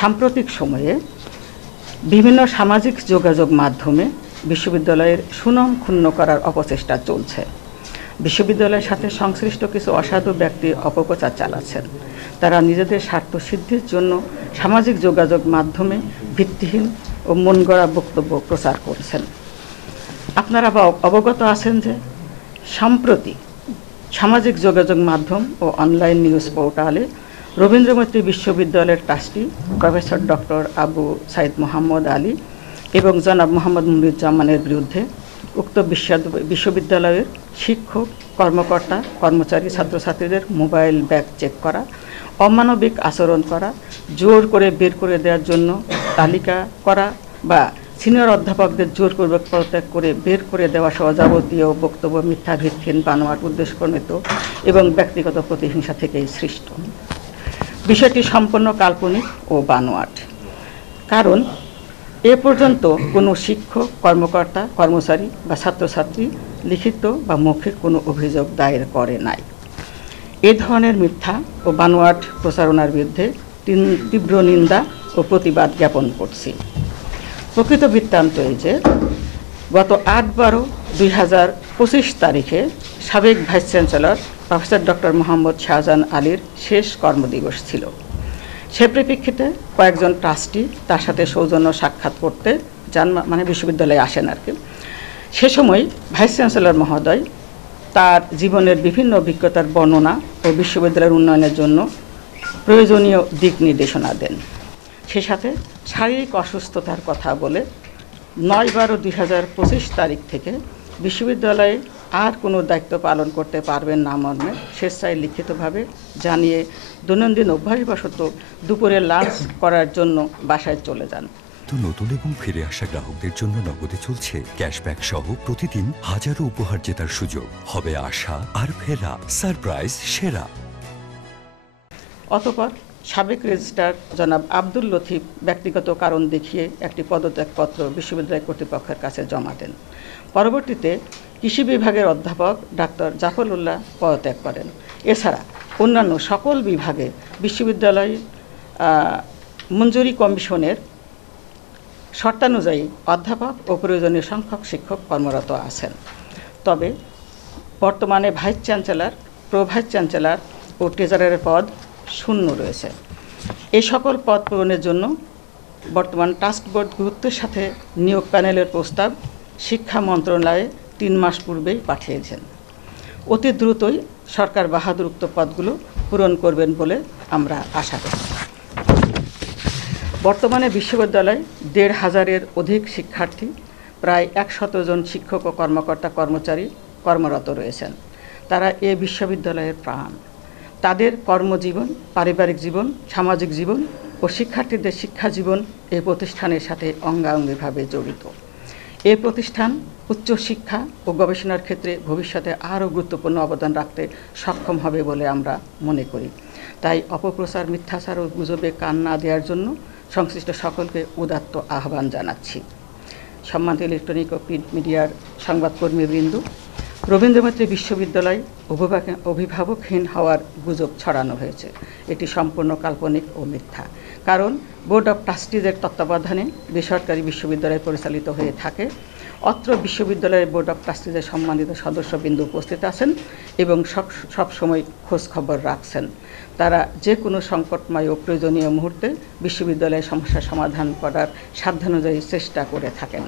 সাম্প্রতিক সময়ে বিভিন্ন সামাজিক যোগাযোগ মাধ্যমে বিশ্ববিদ্যালয়ের সুনাম ক্ষুণ্ণ করার অপচেষ্টা চলছে। বিশ্ববিদ্যালয়ের সাথে সংশ্লিষ্ট কিছু অসাধু ব্যক্তি অপপ্রচার চালাচ্ছেন। তারা নিজেদের স্বার্থ সিদ্ধির জন্য সামাজিক যোগাযোগ মাধ্যমে ভিত্তিহীন ও মন গড়া বক্তব্য প্রচার করছেন। আপনারা অবগত আছেন যে সম্প্রতি সামাজিক যোগাযোগ মাধ্যম ও অনলাইন নিউজ পোর্টালে রবীন্দ্র মৈত্রী বিশ্ববিদ্যালয়ের trustee professor doctor Abu Sayeed Mohammad Ali এবং জনাব মোহাম্মদ মুনিরুজ্জামানের বিরুদ্ধে উক্ত বিশ্ববিদ্যালয়ের শিক্ষক, কর্মকর্তা, কর্মচারী, ছাত্রছাত্রীদের মোবাইল ব্যাগ চেক করা, অমানবিক আচরণ করা, জোর করে বের করে দেওয়ার জন্য তালিকা করা বা সিনিয়র অধ্যাপকদের জোরপূর্বক পদত্যাগ করে বের করে দেওয়া সহ যাবতীয় বক্তব্য মিথ্যা, ভিত্তিহীন, বানোয়াট, উদ্দেশ্যপ্রণীত এবং ব্যক্তিগত প্রতিহিংসা থেকেই সৃষ্ট। বিষয়টি সম্পূর্ণ কাল্পনিক ও বানোয়াট। কারণ এ পর্যন্ত কোনো শিক্ষক, কর্মকর্তা, কর্মচারী বা ছাত্রছাত্রী লিখিত বা মৌখিক কোনো অভিযোগ দায়ের করে নাই। এ ধরনের মিথ্যা ও বানোয়াট প্রচারণার বিরুদ্ধে তীব্র নিন্দা ও প্রতিবাদ জ্ঞাপন করছি। প্রকৃত বৃত্তান্ত এই যে গত 8/12/2025 তারিখে সাবেক vice chancellor professor doctor Mohammad Shahjahan আলীর শেষ কর্মদিবস ছিল। সে পরিপ্রেক্ষিতে কয়েকজন ট্রাস্টি তার সাথে সৌজন্য সাক্ষাৎ করতে যান, মানে বিশ্ববিদ্যালয়ে আসেন আর কি। সে সময় ভাইস চ্যান্সেলর মহোদয় তার জীবনের বিভিন্ন অভিজ্ঞতার বর্ণনা ও বিশ্ববিদ্যালয়ের উন্নয়নের জন্য প্রয়োজনীয় দিক নির্দেশনা দেন। সে সাথে শারীরিক অসুস্থতার কথা বলে 9/12/2025 তারিখ থেকে বিশ্ববিদ্যালয়ে আর কোনো দায়িত্ব পালন করতে পারবেন না মর্মে স্বেচ্ছায় লিখিতভাবে জানিয়ে দৈনন্দিন অভ্যাসবশত দুপুরে লাঞ্চ করার জন্য বাসায় চলে যান। নতুন এবং ফিরে আসা গ্রাহকদের জন্য নগদে চলছে ক্যাশব্যাক সহ প্রতিদিন হাজারো উপহার জেতার সুযোগ। হবে আশা আর ফেরা, সারপ্রাইজ সেরা। অতঃপর সাবেক রেজিস্ট্রার জনাব আব্দুল লতিফ ব্যক্তিগত কারণ দেখিয়ে একটি পদত্যাগপত্র বিশ্ববিদ্যালয় কর্তৃপক্ষের কাছে জমা দেন। পরবর্তীতে কৃষি বিভাগের অধ্যাপক ডাক্তার জাফর উল্লাহ পদত্যাগ করেন। এছাড়া অন্যান্য সকল বিভাগে বিশ্ববিদ্যালয় মঞ্জুরি কমিশনের শর্তানুযায়ী অধ্যাপক ও প্রয়োজনীয় সংখ্যক শিক্ষক কর্মরত আছেন। তবে বর্তমানে vice chancellor, pro vice chancellor ও ট্রেজারারের পদ শূন্য রয়েছে। এই সকল পদ পূরণের জন্য বর্তমান ট্রাস্ট বোর্ড গুরুত্বের সাথে নিয়োগ প্যানেলের প্রস্তাব শিক্ষা মন্ত্রণালয়ে 3 মাস পূর্বেই পাঠিয়েছেন। অতি দ্রুতই সরকার বাহাদুর উক্ত পদগুলো পূরণ করবেন বলে আমরা আশা করি। বর্তমানে বিশ্ববিদ্যালয়ে 1,500-এর অধিক শিক্ষার্থী, প্রায় 100 জন শিক্ষক ও কর্মকর্তা, কর্মচারী কর্মরত রয়েছেন। তারা এ বিশ্ববিদ্যালয়ের প্রাণ। তাদের কর্মজীবন, পারিবারিক জীবন, সামাজিক জীবন ও শিক্ষার্থীদের শিক্ষা জীবন এই প্রতিষ্ঠানের সাথে অঙ্গাঙ্গিভাবে জড়িত। এই প্রতিষ্ঠান উচ্চশিক্ষা ও গবেষণার ক্ষেত্রে ভবিষ্যতে আরও গুরুত্বপূর্ণ অবদান রাখতে সক্ষম হবে বলে আমরা মনে করি। তাই অপপ্রচার, মিথ্যাচার ও গুজবে কান না দেওয়ার জন্য সংশ্লিষ্ট সকলকে উদাত্ত আহ্বান জানাচ্ছি। সম্মানিত ইলেকট্রনিক ও প্রিন্ট মিডিয়ার সংবাদকর্মীবৃন্দ, রবীন্দ্র মৈত্রী বিশ্ববিদ্যালয় অভিভাবকহীন হওয়ার গুজব ছড়ানো হয়েছে। এটি সম্পূর্ণ কাল্পনিক ও মিথ্যা। কারণ বোর্ড অব ট্রাস্টিদের তত্ত্বাবধানে বেসরকারি বিশ্ববিদ্যালয় পরিচালিত হয়ে থাকে। অত্র বিশ্ববিদ্যালয়ের বোর্ড অব ট্রাস্টিদের সম্মানিত সদস্যবৃন্দ উপস্থিত আছেন এবং সবসময় খোঁজ খবর রাখছেন। তারা যে কোনো সংকটময় ও প্রয়োজনীয় মুহূর্তে বিশ্ববিদ্যালয়ের সমস্যা সমাধান করার সাধ্যানুযায়ী চেষ্টা করে থাকেন।